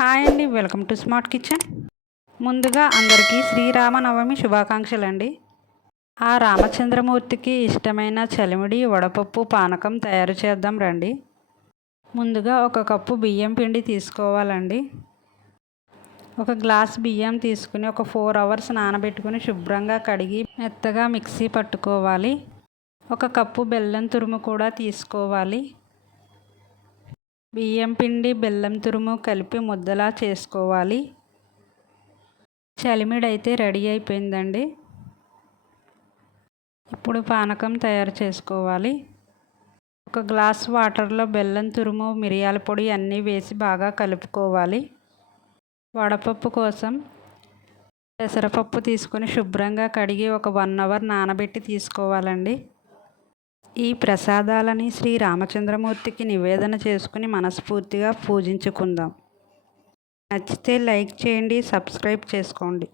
Hi అండి, welcome to smart kitchen. ముందుగా అందరికీ శ్రీరామనవమి శుభాకాంక్షలు అండి. ఆ రామచంద్రమూర్తికి ఇష్టమైన చలిమిడి వడపప్పు పానకం తయారు చేద్దాం రండి. ముందుగా ఒక కప్పు బియ్యం పిండి తీసుకోవాలండి. ఒక గ్లాస్ బియ్యం తీసుకుని ఒక 4 అవర్స్ నానబెట్టుకుని శుభ్రంగా కడిగి మెత్తగా మిక్సీ పట్టుకోవాలి. ఒక కప్పు బెల్లం తురుము కూడా తీసుకోవాలి. బియ్యం పిండి బెల్లం తురుము కలిపి ముద్దలా చేసుకోవాలి. చలిమిడి అయితే రెడీ అయిపోయిందండి. ఇప్పుడు పానకం తయారు చేసుకోవాలి. ఒక గ్లాస్ వాటర్లో బెల్లం తురుము మిరియాల పొడి అన్నీ వేసి బాగా కలుపుకోవాలి. వడపప్పు కోసం పెసరపప్పు తీసుకొని శుభ్రంగా కడిగి ఒక 1 అవర్ నానబెట్టి తీసుకోవాలండి. ఈ ప్రసాదాలని శ్రీ రామచంద్రమూర్తికి నివేదన చేసుకుని మనస్ఫూర్తిగా పూజించుకుందాం. నచ్చితే లైక్ చేయండి, సబ్స్క్రైబ్ చేసుకోండి.